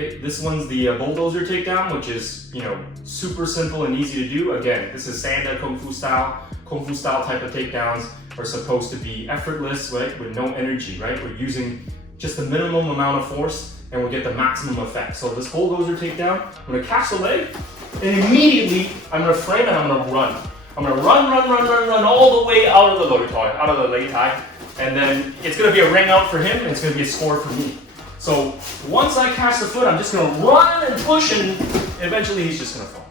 Okay, this one's the bulldozer takedown, which is, you know, super simple and easy to do. Again, this is Sanda Kung Fu style. Kung Fu style type of takedowns are supposed to be effortless, right? With no energy, right? We're using just the minimum amount of force and we'll get the maximum effect. So this bulldozer takedown, I'm gonna catch the leg and immediately I'm gonna frame and I'm gonna run. I'm gonna run all the way out of the low tie, out of the lei tai. And then it's gonna be a ring out for him and it's gonna be a score for me. So once I catch the foot, I'm just gonna run and push and eventually he's just gonna fall.